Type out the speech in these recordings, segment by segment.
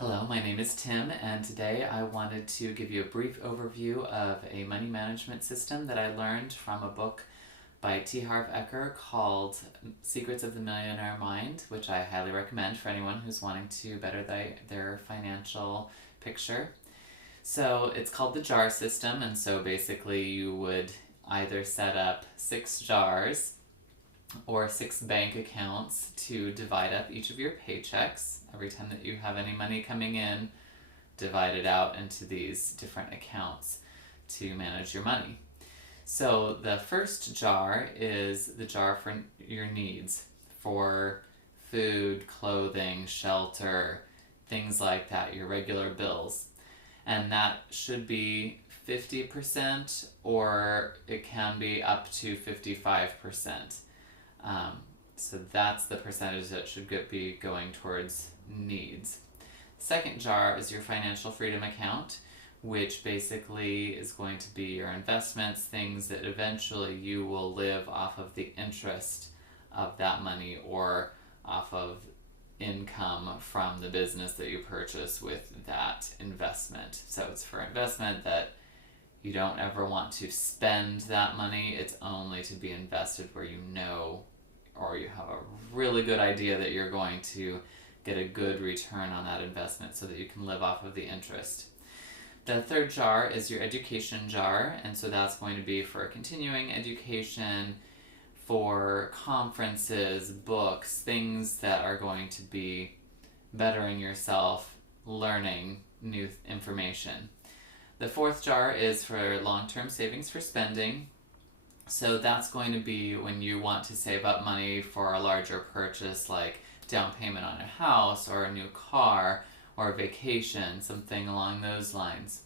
Hello, my name is Tim, and today I wanted to give you a brief overview of a money management system that I learned from a book by Harv Eker called Secrets of the Millionaire Mind, which I highly recommend for anyone who's wanting to better their financial picture. So it's called the jar system, and so basically you would either set up 6 jars or 6 bank accounts to divide up each of your paychecks. Every time that you have any money coming in, divide it out into these different accounts to manage your money. So the first jar is the jar for your needs, for food, clothing, shelter, things like that, your regular bills. And that should be 50%, or it can be up to 55%. So that's the percentage that should be going towards needs. Second jar is your financial freedom account, which basically is going to be your investments, things that eventually you will live off of the interest of that money or off of income from the business that you purchase with that investment. So it's for investment that you don't ever want to spend that money. It's only to be invested where you know, or you have a really good idea that you're going to get a good return on that investment so that you can live off of the interest. The third jar is your education jar, and so that's going to be for continuing education, for conferences, books, things that are going to be bettering yourself, learning new information. The fourth jar is for long-term savings for spending. So that's going to be when you want to save up money for a larger purchase, like down payment on a house or a new car or a vacation, something along those lines.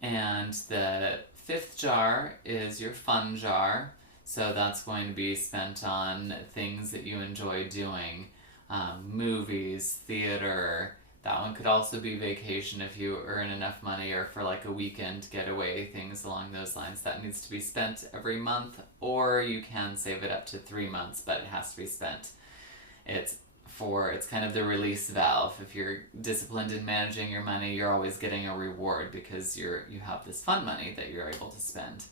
And the fifth jar is your fun jar. So that's going to be spent on things that you enjoy doing, movies, theater. That one could also be vacation if you earn enough money, or for like a weekend getaway, things along those lines. That needs to be spent every month, or you can save it up to 3 months, but it has to be spent. It's kind of the release valve. If you're disciplined in managing your money, you're always getting a reward because you have this fun money that you're able to spend.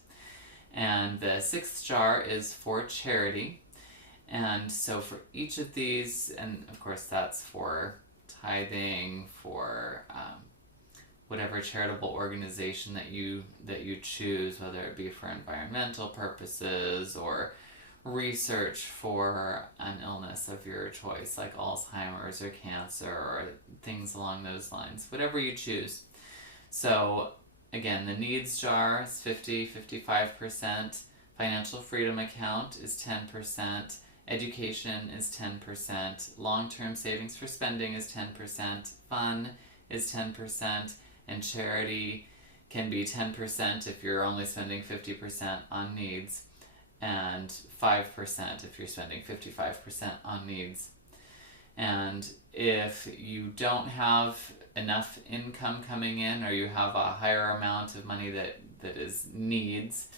And the sixth jar is for charity. And so for each of these, and of course that's for tithing, for whatever charitable organization that you choose, whether it be for environmental purposes or research for an illness of your choice, like Alzheimer's or cancer or things along those lines, whatever you choose. So again, the needs jar is 55%, financial freedom account is 10%, education is 10%, long-term savings for spending is 10%, fun is 10%, and charity can be 10% if you're only spending 50% on needs, and 5% if you're spending 55% on needs. And if you don't have enough income coming in, or you have a higher amount of money that is needs,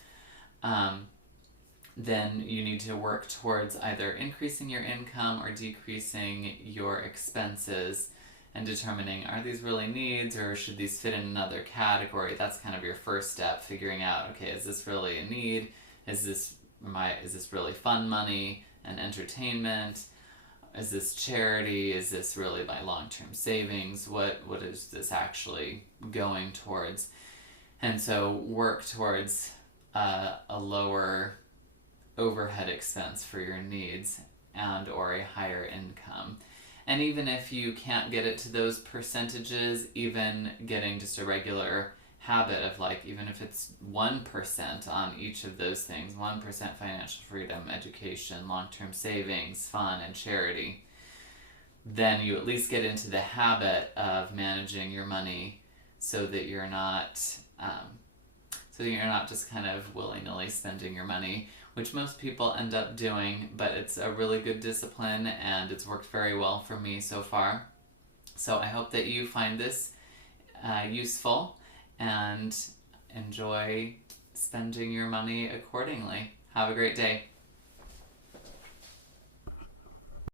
then you need to work towards either increasing your income or decreasing your expenses and determining, are these really needs or should these fit in another category? That's kind of your first step, figuring out, okay, is this really a need? Is this really fun money and entertainment? Is this charity? Is this really my long-term savings? What is this actually going towards? And so work towards a lower overhead expense for your needs and or a higher income. And even if you can't get it to those percentages, even getting just a regular habit of, like, even if it's 1% on each of those things, 1% financial freedom, education, long-term savings, fun, and charity, then you at least get into the habit of managing your money so that you're not just kind of willy-nilly spending your money, which most people end up doing, but it's a really good discipline and it's worked very well for me so far. So I hope that you find this useful and enjoy spending your money accordingly. Have a great day.